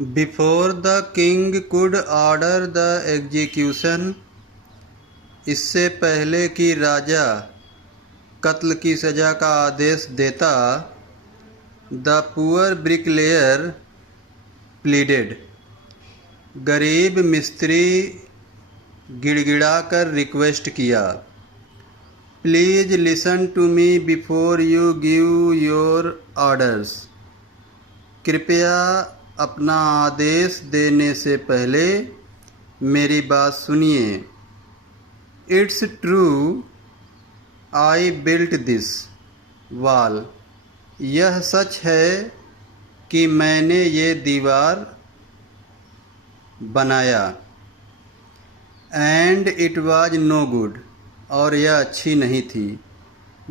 Before the king could order the execution, इससे पहले कि राजा कत्ल की सज़ा का आदेश देता, द पुअर ब्रिकलेयर प्लीडेड, गरीब मिस्त्री गिड़गिड़ाकर रिक्वेस्ट किया, please listen to me before you give your orders, कृपया अपना आदेश देने से पहले मेरी बात सुनिए। It's true I built this wall, यह सच है कि मैंने ये दीवार बनाया। And it was no good, और यह अच्छी नहीं थी।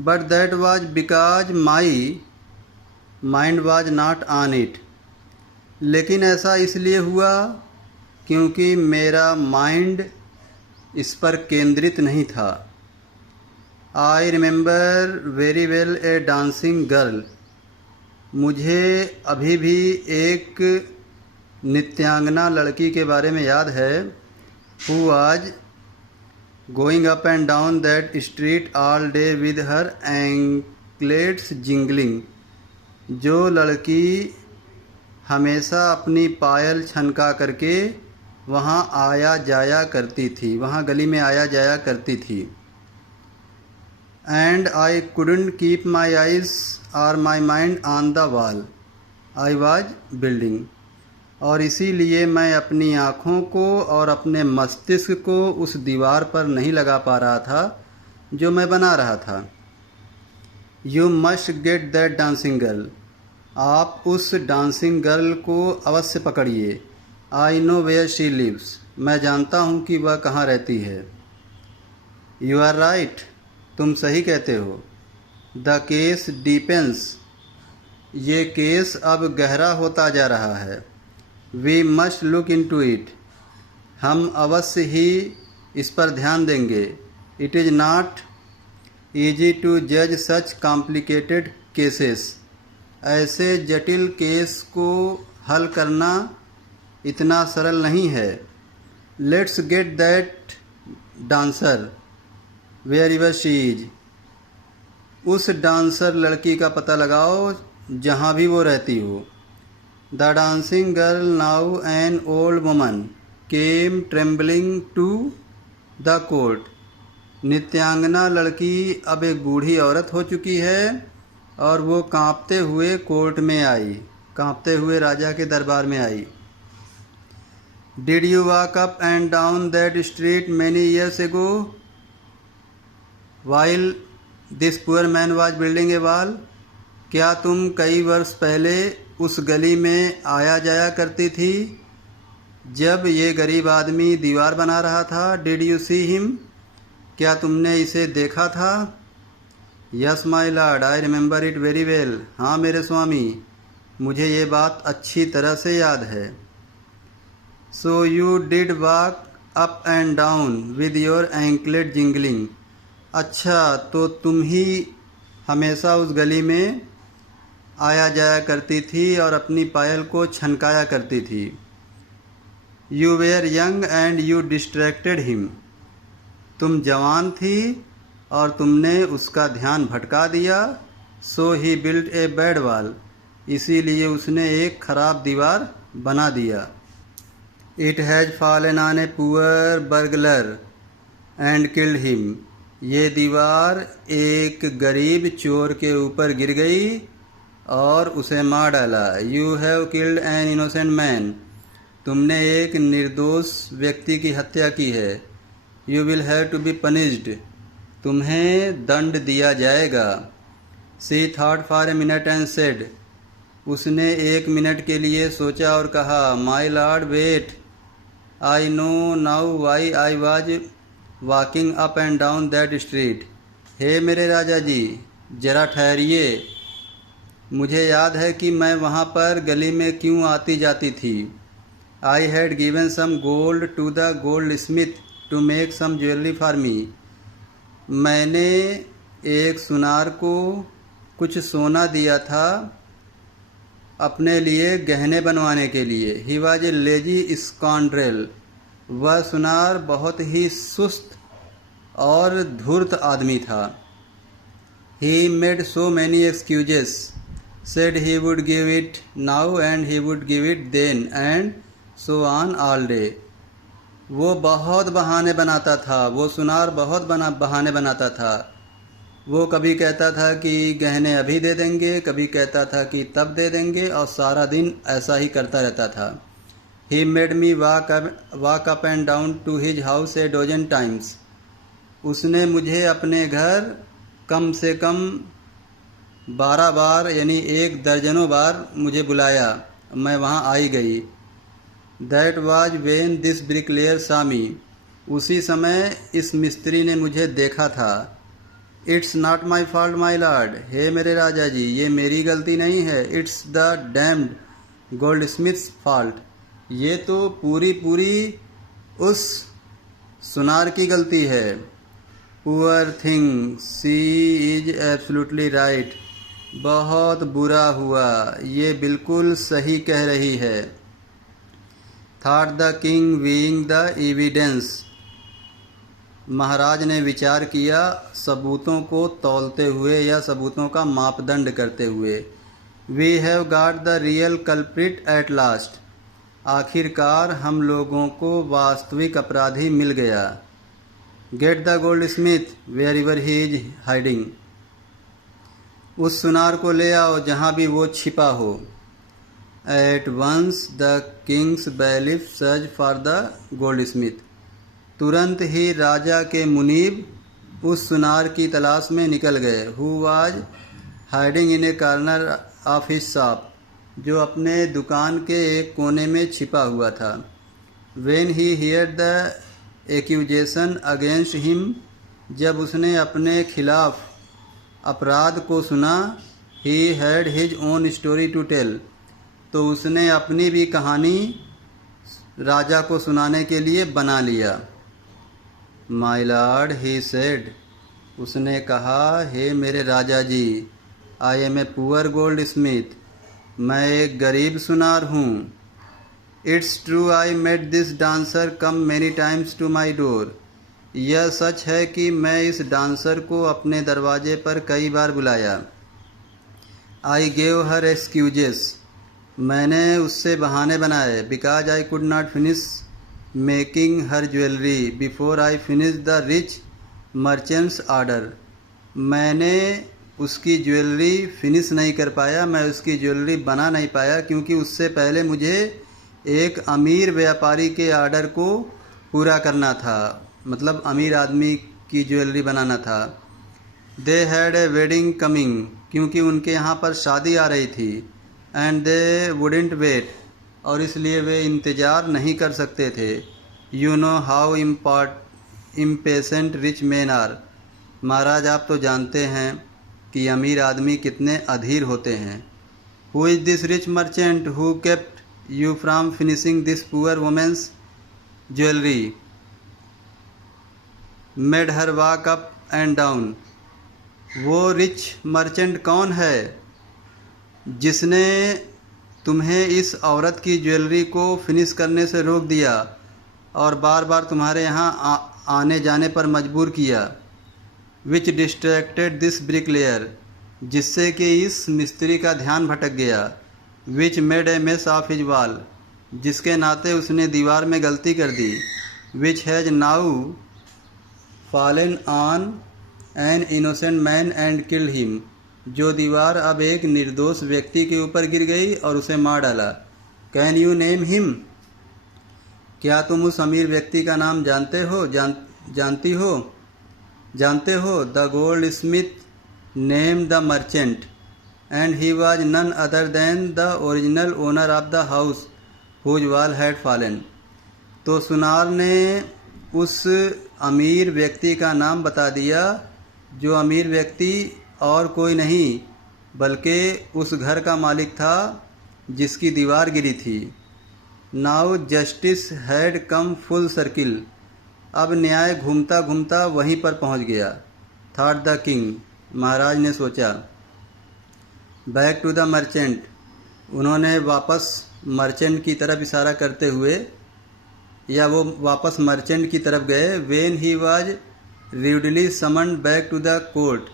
But that was because my mind was not on it, लेकिन ऐसा इसलिए हुआ क्योंकि मेरा माइंड इस पर केंद्रित नहीं था। I remember very well A dancing girl, मुझे अभी भी एक नृत्यांगना लड़की के बारे में याद है। Who was going up and down that street all day with her anklets jingling, जो लड़की हमेशा अपनी पायल छनका करके वहाँ आया जाया करती थी, वहाँ गली में आया जाया करती थी। And I couldn't keep my eyes और my mind on the wall I was building, और इसीलिए मैं अपनी आँखों को और अपने मस्तिष्क को उस दीवार पर नहीं लगा पा रहा था जो मैं बना रहा था। You must get that dancing girl, आप उस डांसिंग गर्ल को अवश्य पकड़िए। I know where she lives, मैं जानता हूँ कि वह कहाँ रहती है। यू आर राइट, तुम सही कहते हो। द केस डीपेंस, ये केस अब गहरा होता जा रहा है। We must look into it, हम अवश्य ही इस पर ध्यान देंगे। It is not easy to जज सच कॉम्प्लिकेटेड केसेस, ऐसे जटिल केस को हल करना इतना सरल नहीं है। Let's get that dancer wherever she is, उस डांसर लड़की का पता लगाओ जहाँ भी वो रहती हो। The dancing girl now an old woman came trembling to the court, नृत्यांगना लड़की अब एक बूढ़ी औरत हो चुकी है और वो कांपते हुए कोर्ट में आई, कांपते हुए राजा के दरबार में आई। Did you walk up and down that street many years ago while this poor man was building a wall, क्या तुम कई वर्ष पहले उस गली में आया जाया करती थी जब ये गरीब आदमी दीवार बना रहा था। डिड यू सी हिम, क्या तुमने इसे देखा था। Yes my lord I remember it very well, हाँ मेरे स्वामी, मुझे ये बात अच्छी तरह से याद है। So you did walk up and down with your anklet jingling, अच्छा तो तुम ही हमेशा उस गली में आया जाया करती थी और अपनी पायल को छनकाया करती थी। You were young and you distracted him, तुम जवान थी और तुमने उसका ध्यान भटका दिया। So he built a bad wall, इसीलिए उसने एक खराब दीवार बना दिया। It has fallen on a poor burglar and killed him, ये दीवार एक गरीब चोर के ऊपर गिर गई और उसे मार डाला। You have killed an innocent man, तुमने एक निर्दोष व्यक्ति की हत्या की है। You will have to be punished, तुम्हें दंड दिया जाएगा। She thought for a minute and said, उसने एक मिनट के लिए सोचा और कहा, my lord wait, I know now why I was walking up and down that street, हे मेरे राजा जी जरा ठहरिए, मुझे याद है कि मैं वहाँ पर गली में क्यों आती जाती थी। I had given some gold to the goldsmith to make some jewellery for me, मैंने एक सुनार को कुछ सोना दिया था अपने लिए गहने बनवाने के लिए। ही वॉज ए लेजी स्कॉन्ड्रेल, वह सुनार बहुत ही सुस्त और धूर्त आदमी था। He made so many excuses, said he would give it now and he would give it then and so on all day। वो बहुत बहाने बनाता था, वो सुनार बहुत बहाने बनाता था। वो कभी कहता था कि गहने अभी दे देंगे, कभी कहता था कि तब दे देंगे, और सारा दिन ऐसा ही करता रहता था। He made me walk up and down to his house a dozen times। उसने मुझे अपने घर कम से कम 12 बार यानी 1 दर्जनों बार मुझे बुलाया, मैं वहाँ आई गई। That was when this bricklayer saw me। उसी समय इस मिस्त्री ने मुझे देखा था। It's not my fault my lord। हे मेरे राजा जी, ये मेरी गलती नहीं है। It's the damned goldsmith's fault। ये तो पूरी उस सुनार की गलती है। Poor thing, she is absolutely right। बहुत बुरा हुआ, ये बिल्कुल सही कह रही है। Thought the king weighing the evidence। महाराज ने विचार किया सबूतों को तौलते हुए या सबूतों का मापदंड करते हुए। We have got the real culprit at last। आखिरकार हम लोगों को वास्तविक अपराधी मिल गया। Get the goldsmith wherever he is hiding। उस सुनार को ले आओ जहाँ भी वो छिपा हो। At once the king's bailiff searched for the goldsmith। तुरंत ही राजा के मुनीब उस सुनार की तलाश में निकल गए। Who was hiding in a corner of his shop। जो अपने दुकान के एक कोने में छिपा हुआ था। When he heard the accusation against him। जब उसने अपने खिलाफ अपराध को सुना। He had his own story to tell। तो उसने अपनी भी कहानी राजा को सुनाने के लिए बना लिया। My lord, he said। उसने कहा, हे मेरे राजा जी, I am a poor goldsmith। मैं एक गरीब सुनार हूँ। It's true I made this dancer come many times to my door। यह सच है कि मैं इस डांसर को अपने दरवाजे पर कई बार बुलाया। I gave her excuses। मैंने उससे बहाने बनाए। Because I could not finish making her jewelry before I finished the rich merchant's order। मैंने उसकी ज्वेलरी फिनिश नहीं कर पाया, मैं उसकी ज्वेलरी बना नहीं पाया, क्योंकि उससे पहले मुझे एक अमीर व्यापारी के आर्डर को पूरा करना था, मतलब अमीर आदमी की ज्वेलरी बनाना था। They had a wedding coming. क्योंकि उनके यहाँ पर शादी आ रही थी। And they wouldn't wait. और इसलिए वे इंतज़ार नहीं कर सकते थे। You know how impatient rich man are. महाराज, आप तो जानते हैं कि अमीर आदमी कितने अधीर होते हैं। Who is this rich merchant who kept you from finishing this poor women's jewellery, made her walk up and down. वो रिच मर्चेंट कौन है जिसने तुम्हें इस औरत की ज्वेलरी को फिनिश करने से रोक दिया और बार बार तुम्हारे यहाँ आने जाने पर मजबूर किया। Which distracted this bricklayer. जिससे कि इस मिस्त्री का ध्यान भटक गया। Which made a mess of his wall. जिसके नाते उसने दीवार में गलती कर दी। Which has now fallen on an innocent man and killed him. जो दीवार अब एक निर्दोष व्यक्ति के ऊपर गिर गई और उसे मार डाला। Can you name him. क्या तुम उस अमीर व्यक्ति का नाम जानते हो, जानते हो। The goldsmith name the merchant and he was none other than the original owner of the house whose wall had fallen. तो सुनार ने उस अमीर व्यक्ति का नाम बता दिया, जो अमीर व्यक्ति और कोई नहीं बल्कि उस घर का मालिक था जिसकी दीवार गिरी थी। Now justice had come full circle. अब न्याय घूमता घूमता वहीं पर पहुंच गया। Thought the king. महाराज ने सोचा। Back to the merchant. उन्होंने वापस मर्चेंट की तरफ इशारा करते हुए, या वो वापस मर्चेंट की तरफ गए। When he was rudely summoned back to the court,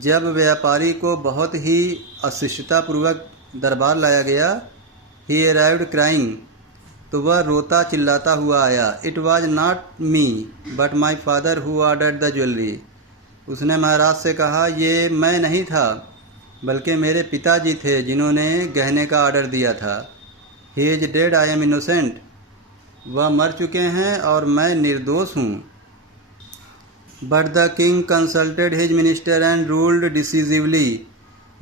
जब व्यापारी को बहुत ही अशिष्टतापूर्वक दरबार लाया गया। ही अराइव्ड क्राइंग, तो वह रोता चिल्लाता हुआ आया। It was not me but my father who ordered the jewellery, उसने महाराज से कहा, ये मैं नहीं था बल्कि मेरे पिताजी थे जिन्होंने गहने का ऑर्डर दिया था। He is dead, I am innocent, वह मर चुके हैं और मैं निर्दोष हूँ। But the king consulted his minister and ruled decisively,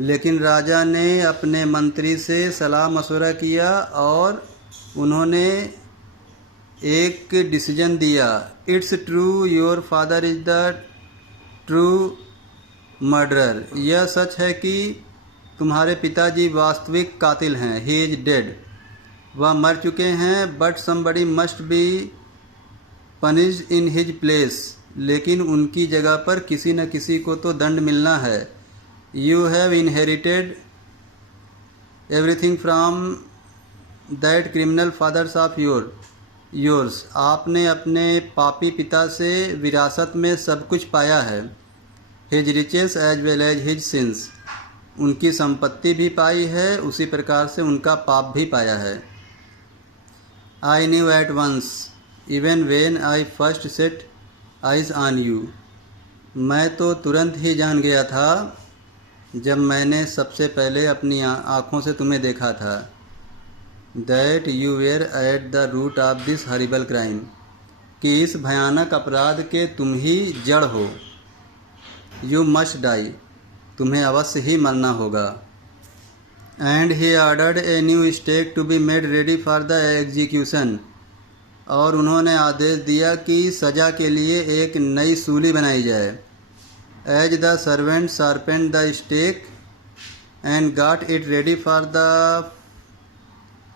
लेकिन राजा ने अपने मंत्री से सलाह मशवरा किया और उन्होंने एक डिसीजन दिया। It's true your father is the true murderer, यह सच है कि तुम्हारे पिताजी वास्तविक कातिल हैं। ही इज डेड, वह मर चुके हैं। But somebody must be punished in his place, लेकिन उनकी जगह पर किसी न किसी को तो दंड मिलना है। You have inherited everything from that criminal fathers of yours, आपने अपने पापी पिता से विरासत में सब कुछ पाया है। His riches as well as his sins, उनकी संपत्ति भी पाई है, उसी प्रकार से उनका पाप भी पाया है। I knew at once even when I first set eyes on you, मैं तो तुरंत ही जान गया था जब मैंने सबसे पहले अपनी आँखों से तुम्हें देखा था। That you were at the root of this horrible crime, कि इस भयानक अपराध के तुम ही जड़ हो। यू मस्ट डाई, तुम्हें अवश्य ही मरना होगा। And he ordered a new stake to be made ready for the execution, और उन्होंने आदेश दिया कि सज़ा के लिए एक नई सूली बनाई जाए। As the servant sharpened the stake and got it ready for the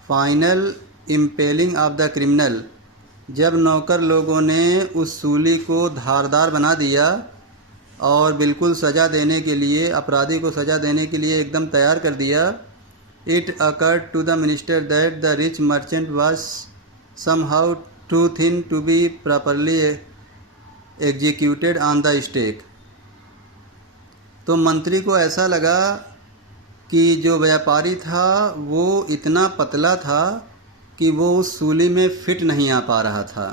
final impaling of the criminal, जब नौकर लोगों ने उस सूली को धारदार बना दिया और बिल्कुल सज़ा देने के लिए, अपराधी को सज़ा देने के लिए एकदम तैयार कर दिया। It occurred to the minister that the rich merchant was somehow too thin to be properly executed on the stake, तो मंत्री को ऐसा लगा कि जो व्यापारी था वो इतना पतला था कि वो उस सूली में फिट नहीं आ पा रहा था।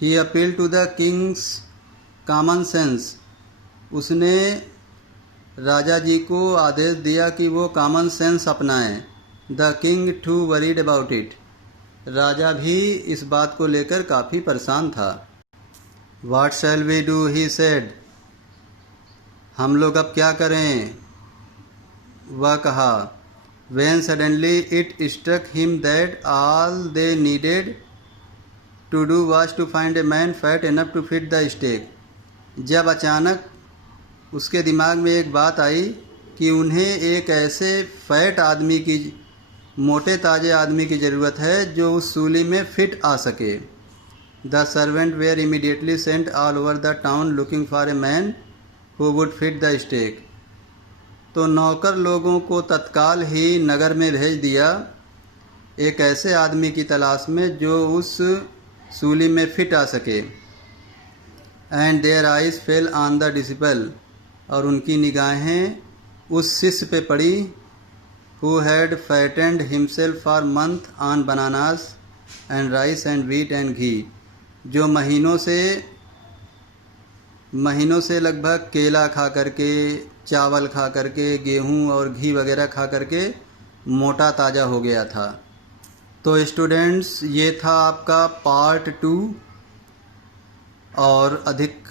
He appeal to the king's common sense, उसने राजा जी को आदेश दिया कि वो कॉमन सेंस अपनाएं। The king too worried about it, राजा भी इस बात को लेकर काफ़ी परेशान था। What shall we do, he said, हम लोग अब क्या करें, वह कहा। When suddenly it struck him that all they needed to do was to find a man fat enough to fit the stake, जब अचानक उसके दिमाग में एक बात आई कि उन्हें एक ऐसे फैट आदमी की, मोटे ताजे आदमी की ज़रूरत है जो उस सूली में फिट आ सके। The servant were immediately sent all over the town looking for a man who would fit the stake, तो नौकर लोगों को तत्काल ही नगर में भेज दिया एक ऐसे आदमी की तलाश में जो उस सूली में फिट आ सके। And their eyes fell on the disciple, और उनकी निगाहें उस शिष्य पे पड़ी who had fattened himself for month on bananas and rice and wheat and ghee, जो महीनों से लगभग केला खा करके, चावल खा करके, गेहूं और घी वगैरह खा करके मोटा ताज़ा हो गया था। तो स्टूडेंट्स, ये था आपका पार्ट 2, और अधिक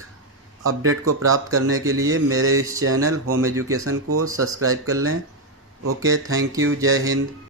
अपडेट को प्राप्त करने के लिए मेरे इस चैनल होम एजुकेशन को सब्सक्राइब कर लें। ओके, थैंक यू, जय हिंद।